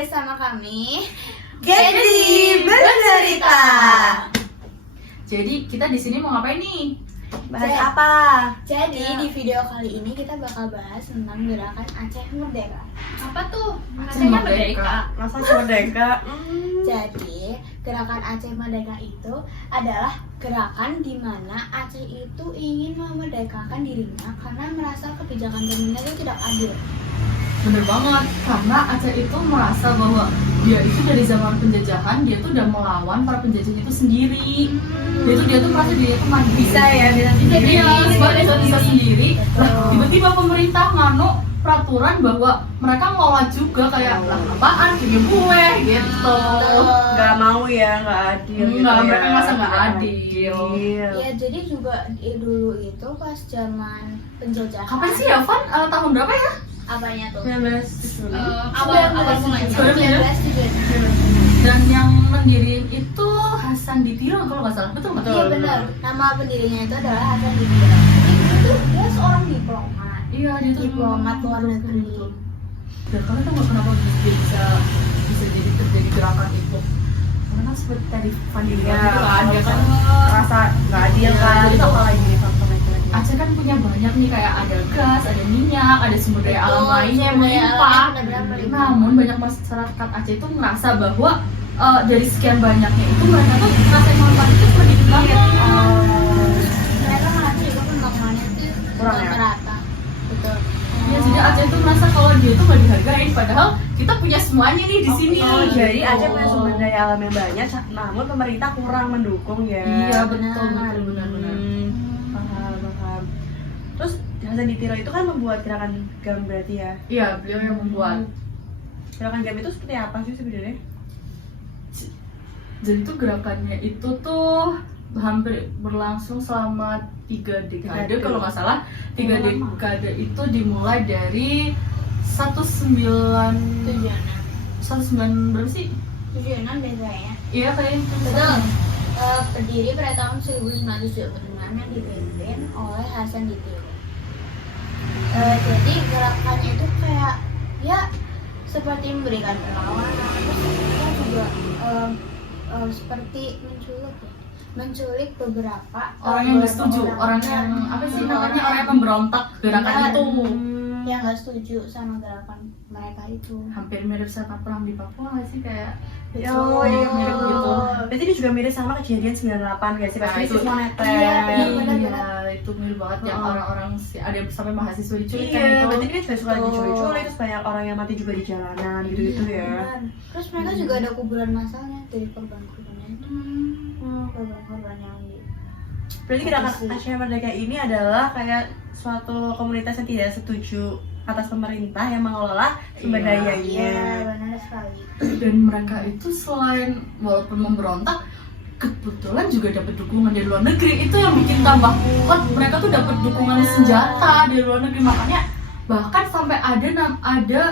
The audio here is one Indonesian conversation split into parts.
bersama kami Genzi bercerita. Jadi kita di sini mau ngapain nih? Bahas apa? Jadi di video kali ini kita bakal bahas tentang gerakan Aceh Merdeka. Apa tuh? Aceh Merdeka. Masa merdeka? Jadi gerakan Aceh Merdeka itu adalah gerakan di mana Aceh itu ingin memerdekakan dirinya karena merasa kebijakan pemerintah itu tidak adil. Bener banget, karena Aceh itu merasa bahwa dia itu dari zaman penjajahan, dia tuh udah melawan para penjajah itu sendiri. Dia tuh merasa dia itu mandiri. Bisa ya, bisa Iya, bisa sendiri. Lah, Betul. tiba-tiba pemerintah nganu peraturan bahwa mereka ngelola juga kayak lah apaan punya gue gitu. Nggak mau ya, nggak adil. Enggak, gitu mereka ya. ngerasa nggak adil. Ya jadi juga dulu itu pas zaman penjajahan. Kapan sih ya, Van? Tahun berapa ya? Apanya tuh? 19. Awal mulanya. 1919. Dan yang mendiriin itu Hasan Ditiro kalau nggak salah, betul nggak? Iya benar. Nama pendirinya itu adalah Hasan Ditiro. Jadi itu dia seorang diplomat. Iya, dia tuh Diplomat luar negeri. Dan kalian tahu nggak kenapa bisa jadi terjadi gerakan itu? Karena kan seperti tadi Van bilang Iya, itu kan, dia kan Rasa nggak adil Iya, kan? jadi Itu tuh- apa lagi? Faktor lagi. Aceh kan punya banyak nih, kayak ada gas, ada minyak, ada sumber daya alam Betul, lainnya yang sumber daya melimpah. alamnya benar-benar melimpah. Namun banyak masyarakat Aceh itu merasa bahwa dari sekian banyaknya itu mereka tuh ngerasain manfaat itu sedikit banget. Mereka merasa juga pembangunannya itu Kurang ya? merata. Betul. Ya, jadi Aceh itu merasa kalau dia itu nggak dihargain, padahal kita punya semuanya nih di sini. Oh, jadi Aceh punya Oh. sumber daya alam yang banyak, namun pemerintah kurang mendukung ya. Iya, betul. Paham. Terus Hasan Ditiro itu kan membuat gerakan GAM berarti ya. Iya, beliau yang membuat. Gerakan GAM itu seperti apa sih sebenarnya? Jadi tuh gerakannya itu tuh hampir berlangsung selama 3 dekade kalau nggak salah. 3 dekade itu dimulai dari 19 berapa sih? 76 deh kayaknya. Iya kayaknya itu. Betul. Berdiri pada tahun 1926 yang dipimpin oleh Hasan Ditiro. Jadi gerakannya itu kayak ya seperti memberikan perlawanan, terus kita juga seperti menculik beberapa Orang yang nggak setuju, orang yang apa sih namanya, orang yang memberontak gerakan Benar. itu. yang nggak setuju sama gerakan mereka itu. Hampir mirip sama perang di Papua nggak sih, kayak Oh, iya. mirip gitu. Berarti ini juga mirip sama kejadian 98 guys sih, Nah, pasti itu- siswa netes. Iya, benar. Iya, itu mirip banget yang orang-orang ada sampai mahasiswa diculik kan Iya, itu. berarti dia juga suka Betul. diculik-culik, terus banyak orang yang mati juga di jalanan gitu-gitu ya. Benar. Terus mereka juga ada kuburan masalnya dari korban-korbannya itu. Korban-korban yang di Berarti gerakan Apa sih? Aceh Merdeka ini adalah kayak suatu komunitas yang tidak setuju atas pemerintah yang mengelola sumber Iya. dayanya. Iya, benar sekali. Dan mereka itu selain walaupun memberontak, kebetulan juga dapat dukungan dari luar negeri. Itu yang bikin tambah kuat. Mereka tuh dapat dukungan senjata dari luar negeri, makanya bahkan sampai ada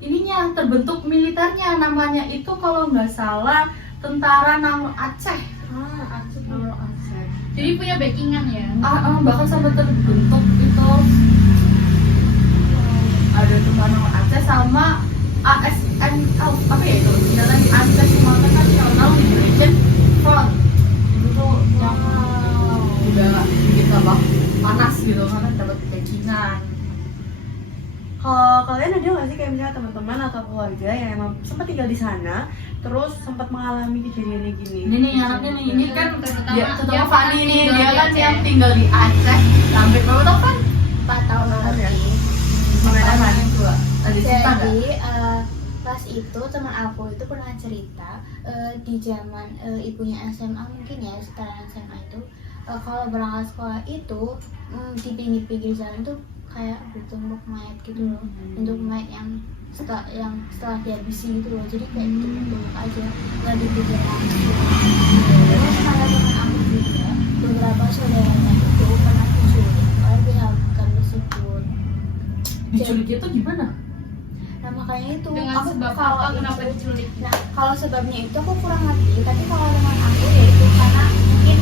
ininya, terbentuk militernya, namanya itu kalau nggak salah Tentara Nasional Aceh. Aceh. Aceh. Jadi punya backingan ya. Bahkan sampai terbentuk itu ada Tentara Nasional Aceh sama ASNL, apa ya itu? Singkatan Aceh Sumatera National Liberation Front. Itu tuh yang udah bikin tambah panas gitu karena dapat backingan. Kalau kalian ada nggak sih kayak misalnya teman-teman atau keluarga yang emang sempat tinggal di sana, terus sempat mengalami kejadian gini? Ini nih anaknya nih, ini kan Terutama dia dia terutama pernah Fani nih, tinggal dia di kan Aceh. yang tinggal di Aceh sampai berapa tahun kan? 4 tahun Ya. lebih. Gimana, Fan? Dua. Ada cerita nggak? Jadi pas itu teman aku itu pernah cerita di zaman ibunya SMA mungkin ya, setelah SMA itu kalau berangkat sekolah itu di pinggir-pinggir jalan tuh kayak bertumpuk mayat gitu loh, bentuk mayat yang setelah dihabisi gitu loh, jadi kayak ditumpuk aja nggak dipikir langsung. Terus ada teman aku juga, beberapa saudaranya itu pernah diculik oleh pihak tersebut. Diculik itu gimana? Nah makanya itu Dengan aku sebab kalau apa kenapa itu- diculik? Nah kalau sebabnya itu aku kurang ngerti, tapi kalau teman aku ya itu karena mungkin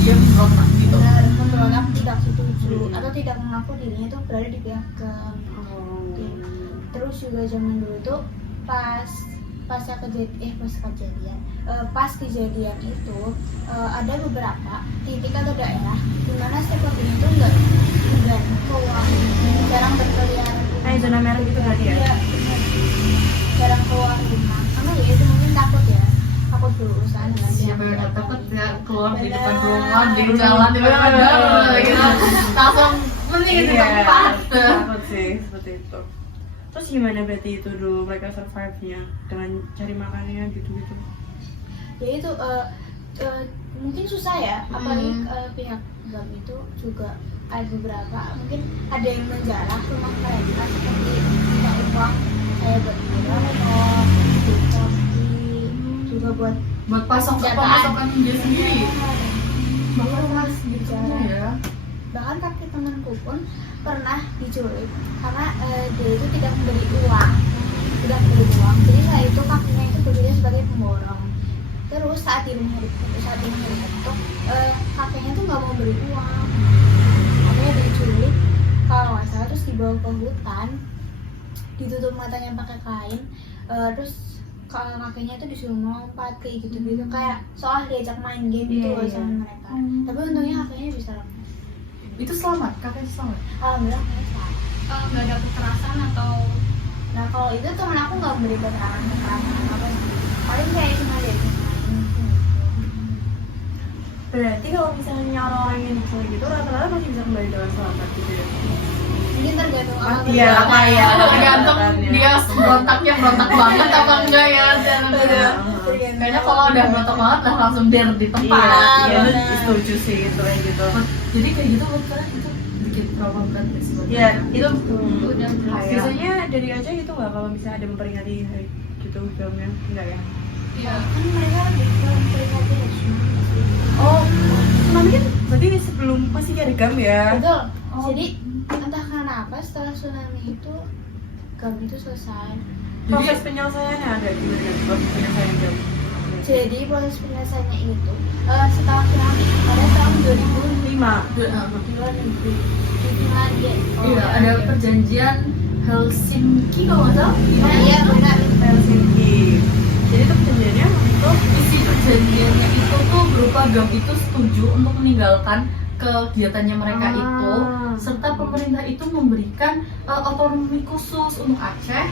Dia memberontak gitu. benar memberontak tidak setuju atau tidak mengaku dirinya itu berada di pihak ke. Terus juga zaman dulu tuh pas kejadian itu ada beberapa titik atau daerah di mana setiap mobil itu enggak keluar, jarang berkeliaran. Zona merah gitu berarti ya? Iya, benar. Jarang keluar rumah. Karena ya itu mungkin takut berurusan dengan Siapa yang nggak takut ya keluar di depan Benar. rumah, di jalan, di mana gitu. Langsung mending di tempat. Takut sih seperti itu. Terus gimana berarti itu dulu mereka survive-nya dengan cari makannya gitu-gitu? Ya itu mungkin susah ya, apalagi pihak GAM itu juga ada beberapa, mungkin ada yang menjarah rumah mereka seperti minta uang kayak buat motor, kopi, juga buat Buat pemasokan dia sendiri. bahkan mas bicara Ya. bahkan kaki temanku pun pernah diculik karena dia itu tidak memberi uang, jadi saat itu kakinya itu bekerja sebagai pemborong. Terus saat di rumah diketuk, kakeknya tuh nggak mau beri uang, makanya diculik kalau nggak salah, terus dibawa ke hutan, ditutup matanya pakai kain, terus kalau kakeknya itu disuruh melompat kayak gitu kayak soal diajak main game gitu loh sama mereka. Tapi untungnya kakeknya bisa lepas. Itu selamat, kakek selamat. Alhamdulillah kakeknya selamat. Nggak ada kekerasan atau Nah kalau itu temen aku nggak memberi keterangan apa sih, paling kayak cuma diajak main gitu. Berarti kalau misalnya orang-orang yang diculik gitu rata-rata masih bisa kembali dengan selamat gitu ya? Mungkin tergantung orang Iya, tua. apa ya? Tergantung dia berontaknya berontak banget apa enggak ya. Kayaknya kalau udah berontak banget lah langsung der di tempat. Iya, benar. itu setuju sih itu kayak gitu. Jadi kayak gitu buat kalian itu bikin trauma berat nggak sih buat Iya, kalian? itu udah biasanya dari Aceh itu nggak kalau misalnya ada memperingati hari gitu filmnya enggak ya? Iya. Kan mereka bisa memperingati hari tsunami sih. Oh, tsunami kan berarti sebelum masih ada GAM ya? Betul. Oh. Jadi entah kenapa setelah tsunami itu GAM itu selesai. Proses penyelesaiannya ada gimana? Proses penyelesaian GAM? Jadi proses penyelesaiannya itu setelah tsunami pada tahun 2005 di luar negeri di Finlandia. Iya, ada perjanjian Helsinki kalau nggak salah. Nah, iya benar. Helsinki. Jadi itu perjanjiannya untuk Isi perjanjiannya itu tuh berupa GAM itu setuju untuk meninggalkan kegiatannya mereka itu, serta pemerintah itu memberikan otonomi khusus untuk Aceh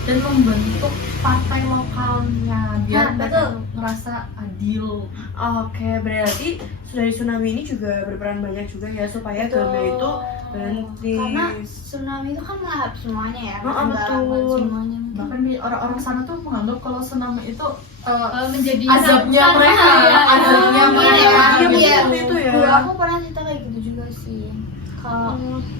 dan membentuk partai lokalnya biar Nah, mereka betul. ngerasa adil. Oke, berarti dari tsunami ini juga berperan banyak juga ya supaya GAM itu berhenti. Karena tsunami itu kan melahap semuanya ya. Oh, betul. Mendalamkan semuanya. Bahkan di orang-orang sana tuh menganggap kalau tsunami itu menjadi azabnya mereka, azabnya mereka. Iya, Iya, seperti itu ya. Dulu aku pernah cerita kayak gitu juga sih. Kalau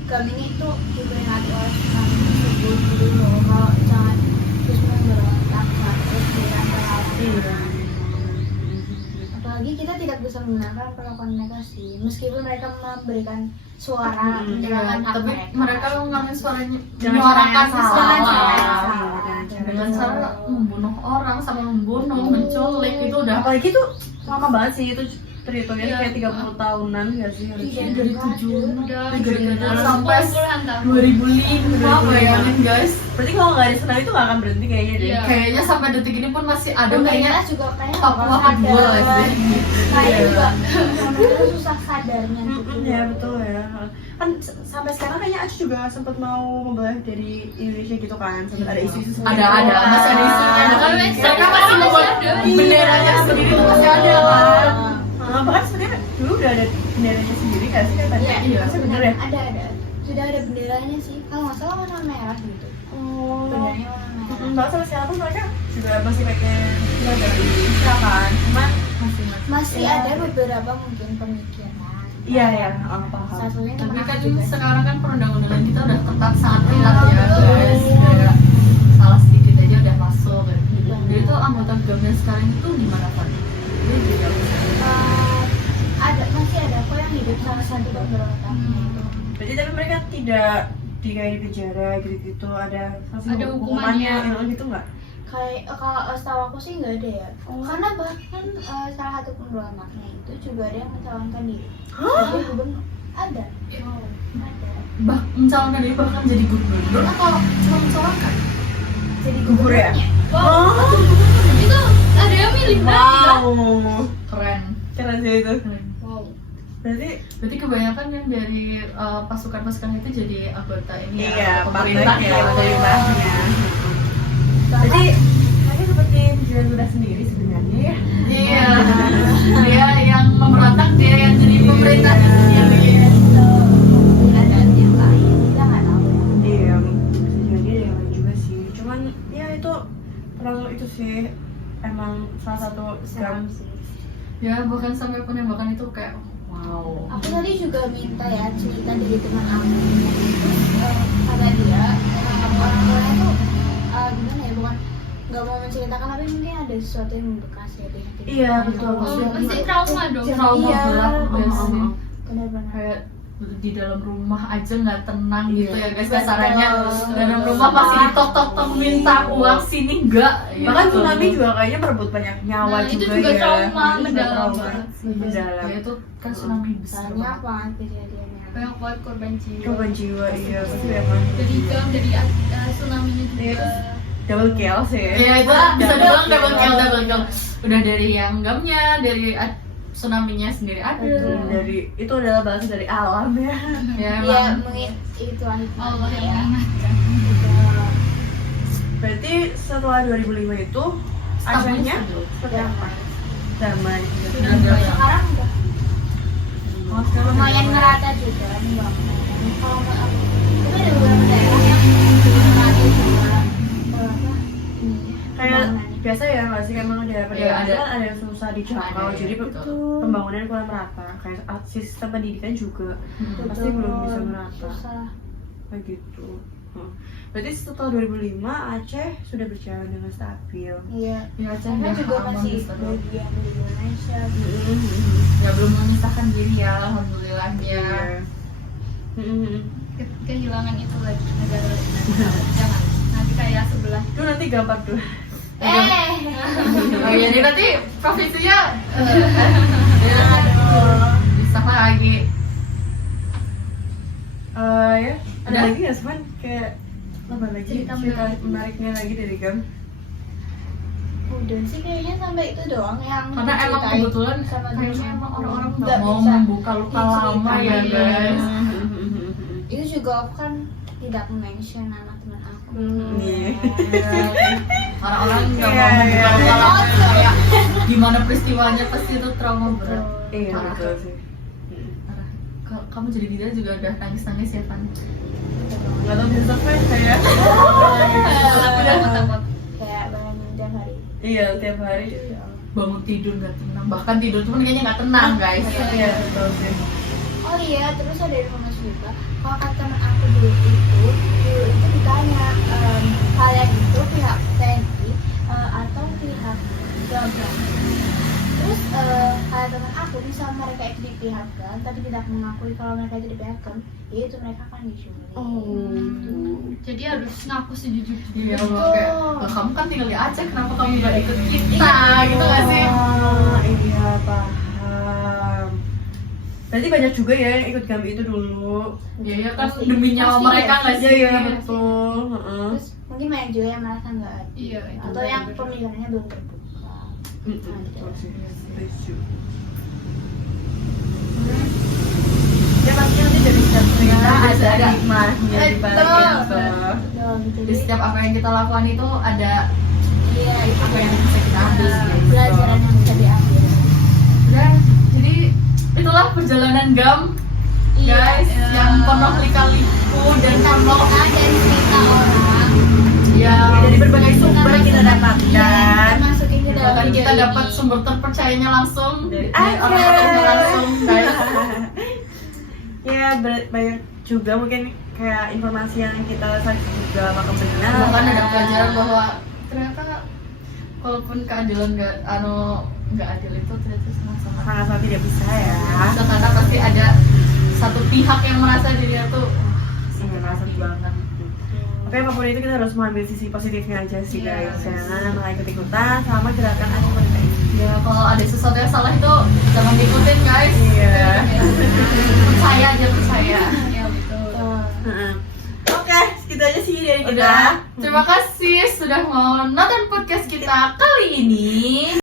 kami ini tuh diperingati oleh tsunami tersebut dulu, kalau jangan terus memberontak terus dengan berhalangan. Iya. Apalagi kita tidak bisa menggunakan perlakuan mereka sih, meskipun mereka memberikan suara, Mm-mm. mendengarkan hak Tapi mereka ngambil suaranya, Jangan menyuarakan cara yang salah. Jangan cara yang Iya, salah. dengan cara membunuh orang sama membunuh, menculik itu udah Apalagi tuh lama banget sih itu terhitungnya Iya. kayak 30 tahunan nggak sih harusnya? Iya. dari 7 udah sampai 2005 bayangin guys. Berarti kalau nggak ada tsunami itu nggak akan berhenti kayaknya deh. Iya. Kayaknya sampai detik ini pun masih ada Dan kayaknya mereka juga kayaknya Papua bakal kedua sadar. lah sih. Kayak Iya. juga mereka susah sadarnya gitu. Ya betul ya. Kan sampai sekarang kayaknya Aceh juga sempat mau membelah dari Indonesia gitu kan. Sempat ada isu-isu seperti Ada itu. masih ada isunya. Ada. Kan Masih mereka ada. masih membuat Masih ada. benderanya sendiri itu masih ada kan. Bahkan sebenarnya dulu udah ada benderanya sendiri nggak sih katanya? Iya, Iya. Masih bener ya? Ada. Sudah ada benderanya sih. Kalau nggak salah warna merah gitu. Oh. Benderanya warna merah. Bahkan sampai sekarang pun mereka juga masih pakai seragam Indonesia kan. Cuman Masih Iya. ada beberapa mungkin pemikiran. iya ya, paham. Satunya temen Tapi aku kan juga. sekarang kan perundang-undangan kita udah ketat, sangat ketat ya Betul. guys. Kayak salah sedikit aja udah masuk kayak gitu. Jadi itu anggota GAM sekarang itu gimana Pak? Itu jadi apa sih? Masih ada kok yang hidup salah satu pemberontak itu. Berarti tapi mereka tidak kayak di penjara gitu-gitu ada Ada hukumannya. gitu nggak? Kayak kalau setahu aku sih nggak ada ya. Oh. Karena bahkan salah satu pemberontaknya itu juga ada yang mencalonkan diri. Hah? Jadi gubernur ada. Ada. Mencalonkan diri bahkan jadi gubernur atau cuma mencalonkan? jadi Gugur ya? Wow. Itu ada yang milih Wow. Keren. Keren sih itu. Wow. Berarti kebanyakan yang dari pasukan-pasukan itu jadi anggota ini iya, pemerintah partai ya. pemerintahnya. Jadi mereka seperti penjualan ludah sendiri sebenarnya ya. Iya. Dia yang memberontak, dia yang jadi pemerintah sendiri. ada yang lain kita nggak tahu ya. Iya, bisa jadi ada yang lain juga sih. Cuman ya itu perang itu sih emang salah satu Serem sih. Ya bahkan sampai penembakan itu kayak wow. Aku tadi juga minta ya cerita dari teman aku. Terus kata dia orang tuanya tuh gimana ya, bukan nggak mau menceritakan tapi mungkin ada sesuatu yang membekas ya di hati. Iya, betul. Pasti trauma dong. Trauma Iya, berat guys. benar-benar. Kayak di dalam rumah aja nggak tenang gitu Iya. ya guys Betul. kasarannya. Dalam rumah pasti ditok-tok minta uang sini enggak. Bahkan tsunami juga kayaknya merebut banyak nyawa Nah, itu juga juga ya. trauma Itu juga mendalam trauma. banget sih. Mendalam. Ya itu kan tsunami besar Banyak banget. banget kejadiannya. Banyak banget korban jiwa. Korban jiwa, iya pasti emang Dari gam, dari tsunami-nya juga. Iya. double kill sih. Ya itu bisa dibilang double kill. Udah dari yang gamnya, dari tsunami-nya sendiri ada. Dari itu adalah balas dari alam ya. Ya Iya, emang. mungkin itu hikmahnya Allah yang ya. mengingatkan. Berarti setelah 2005 itu Acehnya seperti apa? Damai. Sudah mulai. Sekarang udah Oh, sekarang lumayan udah- ngerata juga nih bang. Kalau nggak aku, tapi ada beberapa daerah yang tsunami juga apa ini Kayak pembangunannya. biasa ya nggak sih, emang di daerah Iya, ada. kan ada yang susah dijangkau, Ada, jadi betul. pembangunan kurang merata. Kayak sistem pendidikan juga Hmm. pasti belum bisa merata. Susah. Kayak gitu. Berarti setelah 2005 Aceh sudah berjalan dengan stabil. Iya. Ya Aceh Karena udah juga aman masih bisa. bagian dari Indonesia. Ya belum memisahkan diri ya alhamdulillahnya. Iya. Kehilangan itu lagi negara lain. Jangan. Nanti kayak sebelah. Itu nanti gampang tuh. Oh iya, jadi nanti provinsinya Aduh. bisa lagi. Ya, ada Ada? lagi nggak sih, Man? Kayak apa lagi Cerita cerita menarik. menariknya lagi dari Gam? Udah sih kayaknya sampai itu doang yang Karena emang diceritain kebetulan sama kayaknya teman emang aku. orang-orang Nggak nggak mau bisa membuka luka lama ya diceritain. guys. Itu juga aku kan tidak mention nama teman aku. Iya. Orang-orang nggak Iya, mau membuka iya. luka lama kayak gimana peristiwanya, pasti itu trauma berat. Iya, Parah. betul sih. Parah. Kamu jadi Dida juga udah nangis-nangis ya Van? Nggak tahu bisa surprise kayak. Takut-takut. Kayak bayangin tiap hari. Iya, tiap hari. Bangun tidur nggak tenang, bahkan tidur pun kayaknya nggak tenang guys. Iya, betul sih. Oh iya, terus ada informasi juga kalau kata teman aku dulu itu ditanya kalian itu pihak TNI atau pihak Gagal. Terus kata teman aku misal mereka itu dipihakkan tapi tidak mengakui kalau mereka itu dipihakkan, ya itu mereka akan diculik. Jadi harus ngaku sejujurnya. Iya, kayak "Lah, kamu kan tinggal di Aceh, kenapa kamu nggak ikut kita?" gitu nggak sih? Iya, paham. Berarti banyak juga ya yang ikut GAM itu dulu. Iya kan Pasti- demi nyawa pasti mereka ya. nggak sih? Iya, betul. Heeh. Terus mungkin banyak juga yang merasa nggak adil. Iya, itu Atau yang benar. pemikirannya belum terbuka. Betul sih. Setuju. Ya pasti nanti dari setiap cerita ada hikmahnya di balik Betul. itu. Betul, Di jadi setiap apa yang kita lakukan itu ada iya itu apa yang bisa kita ambil gitu. pelajaran yang bisa diambil. Dan jadi itulah perjalanan GAM Iya, guys yang penuh lika-liku dan penuh ada cerita orang ya Dari berbagai sumber kita dapatkan. termasuk ini dalam bahkan video kita ini. dapat sumber terpercayanya langsung Dari dari orang-orangnya langsung guys. Ya banyak juga mungkin kayak informasi yang kita cari juga apakah benar. Bahkan ada pelajaran bahwa ternyata walaupun keadilan nggak adil itu ternyata sama-sama sangat-sangat tidak bisa ya. bisa, karena pasti ada satu pihak yang merasa dirinya tuh Sangat banget. Tapi apapun itu kita harus mengambil sisi positifnya aja sih Iya. guys. Jangan malah ikut-ikutan sama gerakan anti ini. ya kalau ada sesuatu yang salah itu jangan diikutin guys. Iya. Percaya aja, percaya. Iya, betul. Betul. Oke, segitu aja sih sih dari kita. Udah, terima kasih sudah mau nonton podcast kita kali ini.